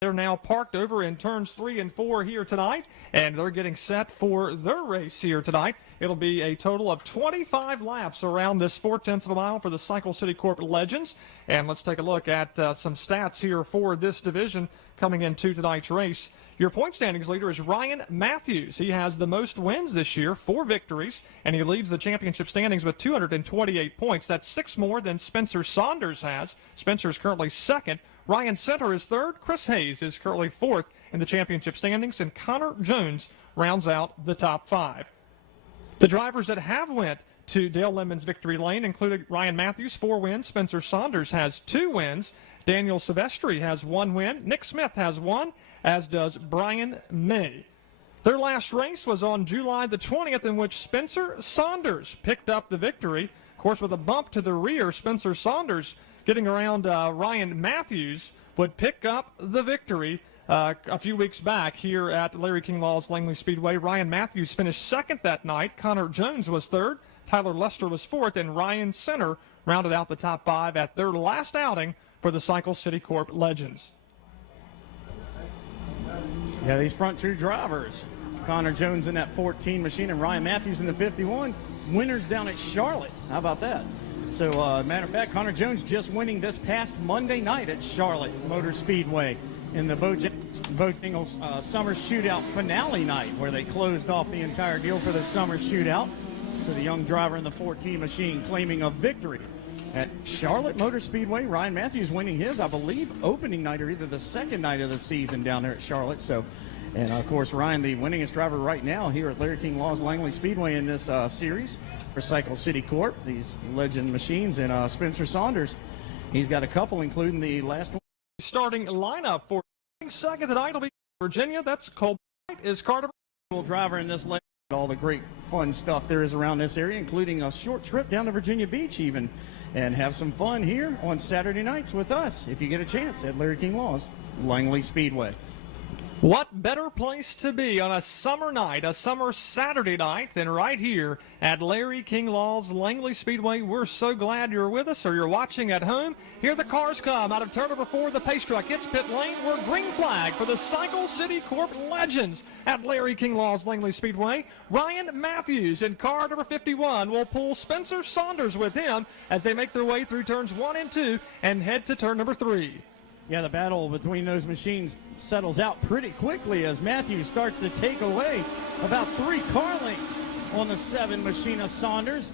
They're now parked over in turns 3 and 4 here tonight, and they're getting set for their race here tonight. It'll be a total of 25 laps around this 4/10 of a mile for the Cycle City Corp Legends. And let's take a look at some stats here for this division coming into tonight's race. Your point standings leader is Ryan Matthews. He has the most wins this year, 4 victories, and he leads the championship standings with 228 points. That's 6 more than Spencer Saunders has. Spencer's currently second. Ryan Center is third. Chris Hayes is currently fourth in the championship standings, and Connor Jones rounds out the top 5. The drivers that have went to Dale Lemon's victory lane included Ryan Matthews, 4 wins. Spencer Saunders has 2 wins. Daniel Silvestri has 1 win. Nick Smith has 1, as does Brian May. Their last race was on July the 20th, in which Spencer Saunders picked up the victory. Of course, with a bump to the rear, Spencer Saunders getting around Ryan Matthews would pick up the victory a few weeks back here at Larry King Law's Langley Speedway. Ryan Matthews finished second that night. Connor Jones was third. Tyler Lester was fourth, and Ryan Center rounded out the top 5 at their last outing for the Cycle City Corp Legends. Yeah, these front 2 drivers, Connor Jones in that 14 machine and Ryan Matthews in the 51, winners down at Charlotte. How about that? So, matter of fact, Connor Jones just winning this past Monday night at Charlotte Motor Speedway in the Bojangles Summer Shootout finale night, where they closed off the entire deal for the Summer Shootout. So the young driver in the 14 machine claiming a victory at Charlotte Motor Speedway. Ryan Matthews winning his, I believe, opening night or either the second night of the season down there at Charlotte. So, and of course, Ryan, the winningest driver right now here at Larry King Law's Langley Speedway in this series for Cycle City Corp, these legend machines. And Spencer Saunders, he's got a couple, including the last one. Starting lineup for second tonight will be Virginia. That's Cole is Carter. Driver in this legend. All the great fun stuff there is around this area, including a short trip down to Virginia Beach even, and have some fun here on Saturday nights with us if you get a chance at Larry King Law's Langley Speedway. What better place to be on a summer night, a summer Saturday night, than right here at Larry King Law's Langley Speedway. We're so glad you're with us or you're watching at home. Here the cars come out of turn number 4. The pace truck hits pit lane. We're green flag for the Cycle City Corp Legends at Larry King Law's Langley Speedway. Ryan Matthews in car number 51 will pull Spencer Saunders with him as they make their way through turns 1 and 2 and head to turn number 3. Yeah, the battle between those machines settles out pretty quickly as Matthews starts to take away about 3 car lengths on the 7 machine of Saunders.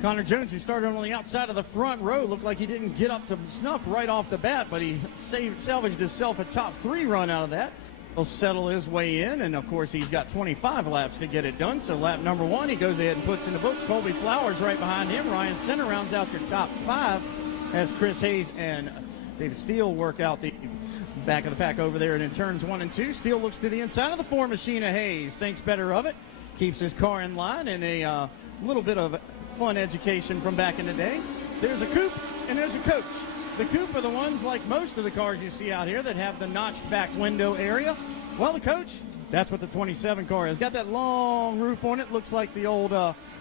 Connor Jones, who started on the outside of the front row, looked like he didn't get up to snuff right off the bat, but he salvaged himself a top 3 run out of that. He'll settle his way in, and of course he's got 25 laps to get it done. So lap number 1, he goes ahead and puts in the books. Colby Flowers right behind him. Ryan Center rounds out your top 5 as Chris Hayes and David Steele work out the back of the pack over there, and in turns 1 and 2, Steele looks to the inside of the 4 machine of Hayes, thinks better of it, keeps his car in line, and a little bit of fun education from back in the day. There's a coupe and there's a coach. The coupe are the ones, like most of the cars you see out here, that have the notched back window area. Well, the coach, that's what the 27 car is. Got that long roof on it. Looks like the old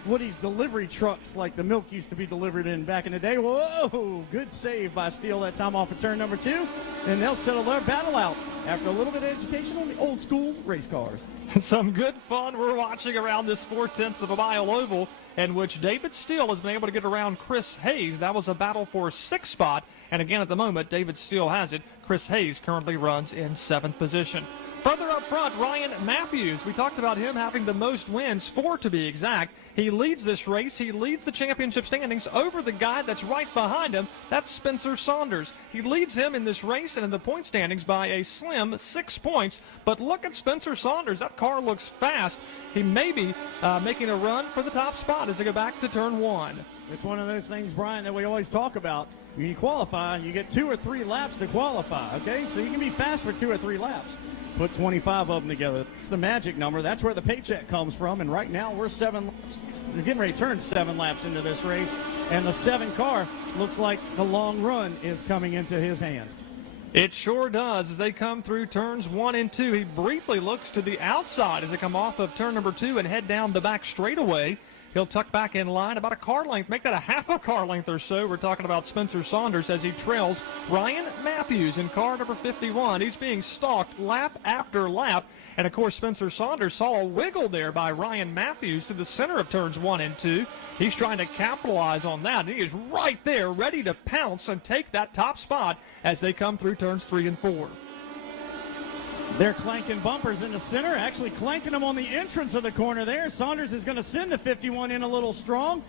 Woody's delivery trucks, like the milk used to be delivered in back in the day. Whoa, good save by Steele that time off of turn number 2. And they'll settle their battle out after a little bit of education on the old school race cars. Some good fun we're watching around this 4/10 of a mile oval, in which David Steele has been able to get around Chris Hayes. That was a battle for 6th spot. And again, at the moment, David Steele has it. Chris Hayes currently runs in 7th position. Further up front, Ryan Matthews. We talked about him having the most wins, 4 to be exact. He leads this race. He leads the championship standings over the guy that's right behind him. That's Spencer Saunders. He leads him in this race and in the point standings by a slim 6 points. But look at Spencer Saunders. That car looks fast. He may be making a run for the top spot as they go back to turn 1. It's one of those things, Brian, that we always talk about. When you qualify, you get 2 or 3 laps to qualify, okay? So you can be fast for 2 or 3 laps. Put 25 of them together. It's the magic number. That's where the paycheck comes from. And right now, we're 7 laps. We're getting ready to turn 7 laps into this race. And the 7 car looks like the long run is coming into his hand. It sure does. As they come through turns 1 and 2, he briefly looks to the outside as they come off of turn number 2 and head down the back straightaway. He'll tuck back in line about a car length, make that a half a car length or so. We're talking about Spencer Saunders as he trails Ryan Matthews in car number 51. He's being stalked lap after lap. And, of course, Spencer Saunders saw a wiggle there by Ryan Matthews to the center of turns 1 and 2. He's trying to capitalize on that. And he is right there, ready to pounce and take that top spot as they come through turns 3 and 4. They're clanking bumpers in the center, actually clanking them on the entrance of the corner there. Saunders is going to send the 51 in a little strong.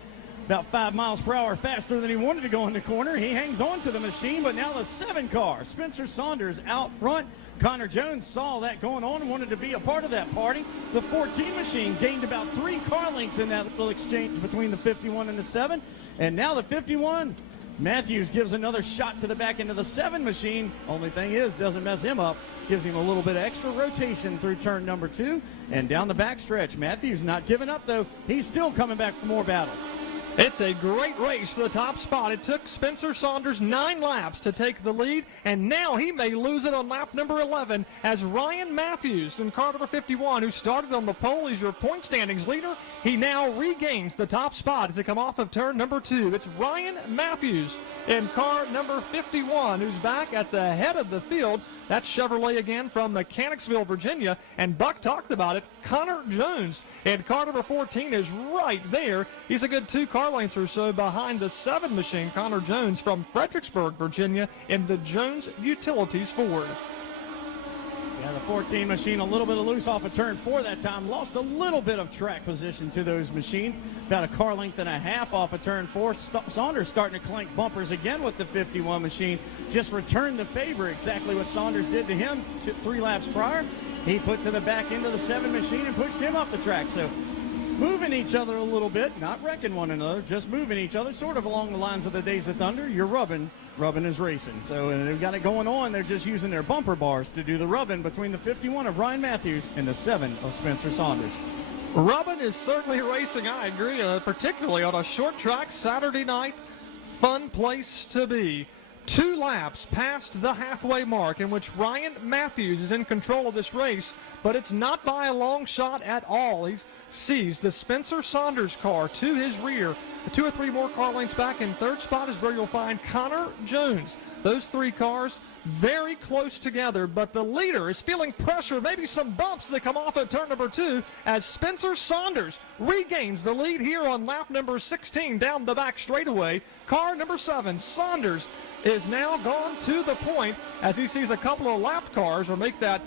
About 5 miles per hour faster than he wanted to go in the corner. He hangs on to the machine, but now the 7 car. Spencer Saunders out front. Connor Jones saw that going on and wanted to be a part of that party. The 14 machine gained about 3 car lengths in that little exchange between the 51 and the 7. And now the 51, Matthews gives another shot to the back end of the 7 machine. Only thing is, doesn't mess him up. Gives him a little bit of extra rotation through turn number 2. And down the backstretch, Matthews not giving up, though. He's still coming back for more battle. It's a great race for the top spot. It took Spencer Saunders 9 laps to take the lead, and now he may lose it on lap number 11 as Ryan Matthews in car number 51, who started on the pole as your point standings leader, he now regains the top spot as they come off of turn number 2. It's Ryan Matthews in car number 51, who's back at the head of the field. That's Chevrolet again from Mechanicsville, Virginia, and Buck talked about it. Connor Jones in car number 14 is right there. He's a good 2 car lengths or so behind the 7 machine, Connor Jones from Fredericksburg, Virginia, in the Jones Utilities Ford. Yeah, the 14 machine a little bit of loose off of turn 4 that time. Lost a little bit of track position to those machines. About a car length and a half off of turn 4. Saunders starting to clank bumpers again with the 51 machine. Just returned the favor, exactly what Saunders did to him 3 laps prior. He put to the back end of the 7 machine and pushed him off the track. So moving each other a little bit, not wrecking one another, just moving each other, sort of along the lines of the Days of Thunder. You're rubbing is racing. So they've got it going on. They're just using their bumper bars to do the rubbing between the 51 of Ryan Matthews and the 7 of Spencer Saunders. Rubbin is certainly racing, I agree, particularly on a short track Saturday night. Fun place to be. 2 laps past the halfway mark in which Ryan Matthews is in control of this race, but it's not by a long shot at all. He sees the Spencer Saunders car to his rear. 2 or 3 more car lengths back in third spot is where you'll find Connor Jones. Those 3 cars very close together, but the leader is feeling pressure, maybe some bumps that come off at turn number 2 as Spencer Saunders regains the lead here on lap number 16 down the back straightaway. Car number 7, Saunders, is now gone to the point as he sees a couple of lap cars, or make that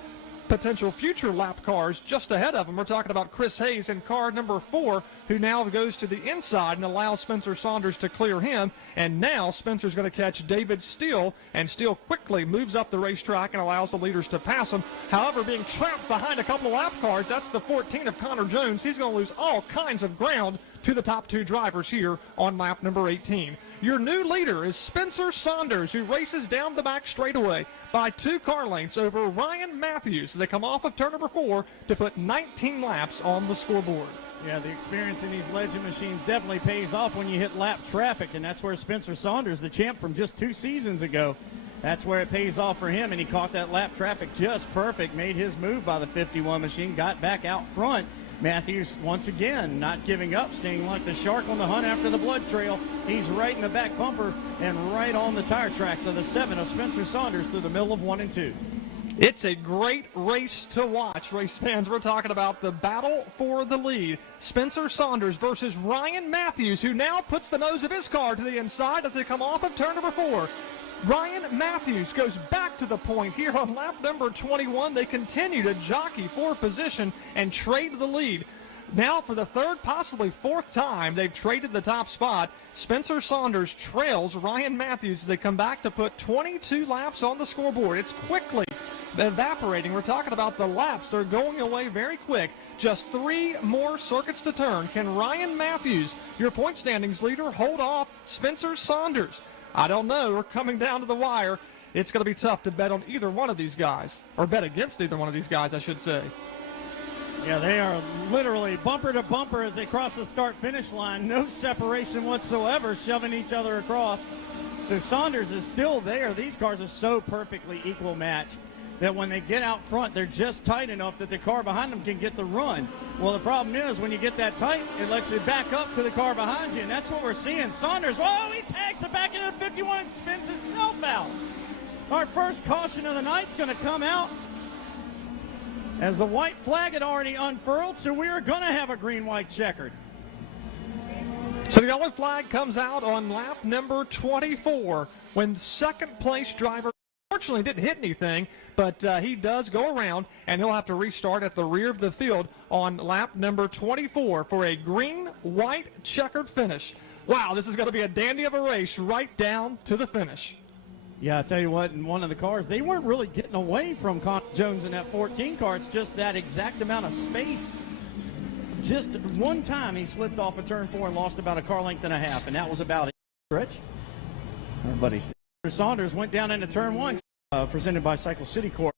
potential future lap cars just ahead of him. We're talking about Chris Hayes in car number 4, who now goes to the inside and allows Spencer Saunders to clear him. And now Spencer's going to catch David Steele, and Steele quickly moves up the racetrack and allows the leaders to pass him. However, being trapped behind a couple of lap cars, that's the 14 of Connor Jones. He's going to lose all kinds of ground to the top 2 drivers here on lap number 18. Your new leader is Spencer Saunders, who races down the back straightaway by 2 car lengths over Ryan Matthews. They come off of turn number 4 to put 19 laps on the scoreboard. Yeah, the experience in these legend machines definitely pays off when you hit lap traffic, and that's where Spencer Saunders, the champ from just 2 seasons ago, that's where it pays off for him, and he caught that lap traffic just perfect, made his move by the 51 machine, got back out front. Matthews, once again, not giving up, staying like the shark on the hunt after the blood trail. He's right in the back bumper and right on the tire tracks of the 7 of Spencer Saunders through the middle of 1 and 2. It's a great race to watch, race fans. We're talking about the battle for the lead. Spencer Saunders versus Ryan Matthews, who now puts the nose of his car to the inside as they come off of turn number 4. Ryan Matthews goes back to the point here on lap number 21. They continue to jockey for position and trade the lead. Now for the 3rd, possibly 4th time, they've traded the top spot. Spencer Saunders trails Ryan Matthews as they come back to put 22 laps on the scoreboard. It's quickly evaporating. We're talking about the laps. They're going away very quick. Just 3 more circuits to turn. Can Ryan Matthews, your point standings leader, hold off Spencer Saunders? I don't know. We're coming down to the wire. It's going to be tough to bet on either one of these guys, or bet against either one of these guys, I should say. Yeah, they are literally bumper to bumper as they cross the start-finish line. No separation whatsoever, shoving each other across. So Saunders is still there. These cars are so perfectly equal matched. that when they get out front, they're just tight enough that the car behind them can get the run. Well, the problem is when you get that tight, it lets you back up to the car behind you, and that's what we're seeing. Saunders, oh, he tags it back into the 51 and spins himself out. Our first caution of the night is going to come out as the white flag had already unfurled, so we are going to have a green-white checkered. So the yellow flag comes out on lap number 24 when second place driver fortunately didn't hit anything, but he does go around, and he'll have to restart at the rear of the field on lap number 24 for a green-white checkered finish. Wow, this is going to be a dandy of a race right down to the finish. Yeah, I tell you what, in one of the cars, they weren't really getting away from Connor Jones in that 14 car. It's just that exact amount of space. Just one time he slipped off of turn 4 and lost about a car length and a half, and that was about it. Stretch. Our buddy Saunders went down into turn 1, presented by Cycle City Corp.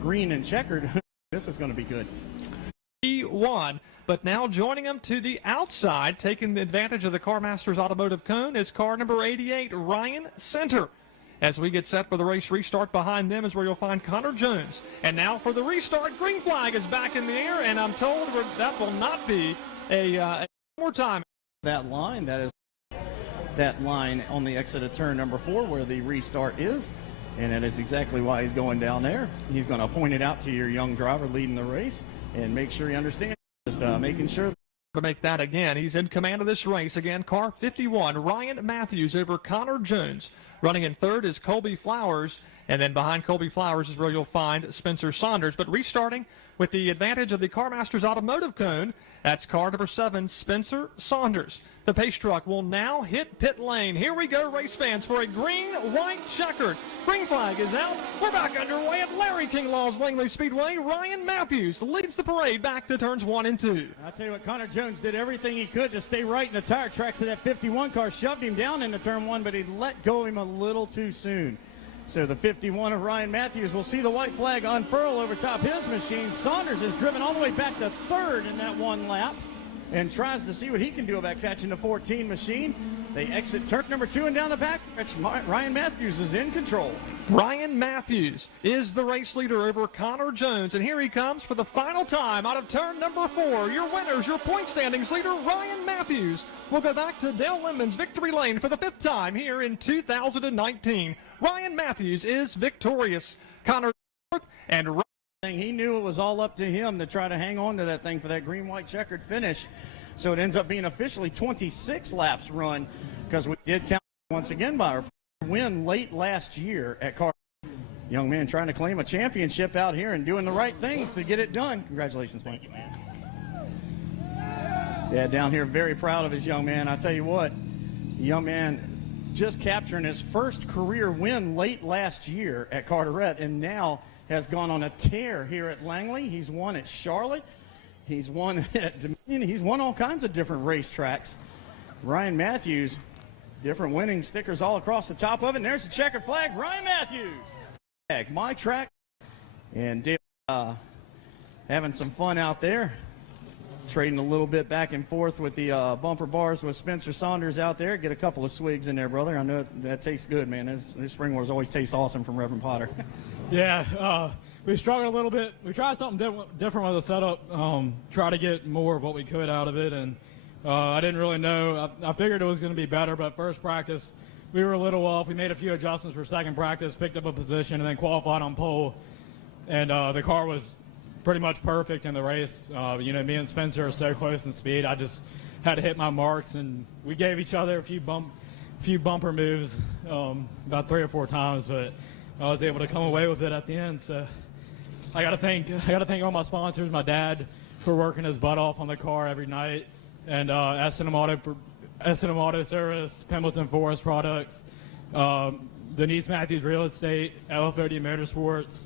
Green and checkered. This is going to be good. He won, but now joining him to the outside, taking advantage of the CarMasters Automotive Cone, is car number 88, Ryan Center. As we get set for the race restart, behind them is where you'll find Connor Jones. And now for the restart, green flag is back in the air, and I'm told that will not be a more time. That line, that is that line on the exit of turn number 4 where the restart is, and that is exactly why he's going down there. He's going to point it out to your young driver leading the race and make sure he understands. Just making sure. To make that again, he's in command of this race again. Car 51, Ryan Matthews over Connor Jones. Running in third is Colby Flowers, and then behind Colby Flowers is where you'll find Spencer Saunders. But restarting with the advantage of the CarMasters Automotive Cone, that's car number 7, Spencer Saunders. The pace truck will now hit pit lane. Here we go, race fans, for a green-white checkered. Green flag is out. We're back underway at Larry King Law's Langley Speedway. Ryan Matthews leads the parade back to turns 1 and 2. I'll tell you what, Connor Jones did everything he could to stay right in the tire tracks of that 51 car, shoved him down into turn 1, but he let go of him a little too soon. So the 51 of Ryan Matthews will see the white flag unfurl over top his machine. Saunders is driven all the way back to third in that one lap and tries to see what he can do about catching the 14 machine. They exit turn number 2 and down the back. Ryan Matthews is in control. Ryan Matthews is the race leader over Connor Jones, and here he comes for the final time out of turn number 4. Your winners, your point standings leader, Ryan Matthews, will go back to Dale Lemons victory lane for the 5th time here in 2019. Ryan Matthews is victorious. Connor and he knew it was all up to him to try to hang on to that thing for that green-white checkered finish. So it ends up being officially 26 laps run, because we did count once again by our win late last year at Car. Young man trying to claim a championship out here and doing the right things to get it done. Congratulations, man. Thank you, man. Yeah, down here very proud of his young man. I tell you what, the young man just capturing his first career win late last year at Carteret, and now has gone on a tear here at Langley. He's won at Charlotte. He's won at Dominion. He's won all kinds of different racetracks. Ryan Matthews, different winning stickers all across the top of it. And there's the checkered flag. Ryan Matthews. My track. And Dale having some fun out there. Trading a little bit back and forth with the bumper bars with Spencer Saunders out there. Get a couple of swigs in there, brother. I know that tastes good, man. This spring wars always tastes awesome from Reverend Potter. Yeah, we struggled a little bit. We tried something different with the setup, try to get more of what we could out of it, and I didn't really know. I figured it was going to be better, but first practice, we were a little off. We made a few adjustments for second practice, picked up a position, and then qualified on pole, and the car was pretty much perfect in the race. You know, me and Spencer are so close in speed. I just had to hit my marks, and we gave each other a few bumper moves about 3 or 4 times, but I was able to come away with it at the end. So I got to thank all my sponsors, my dad for working his butt off on the car every night, and S&M Auto Service, Pembleton Forest Products, Denise Matthews Real Estate, LFOD Motorsports,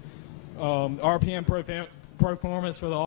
RPM Performance for the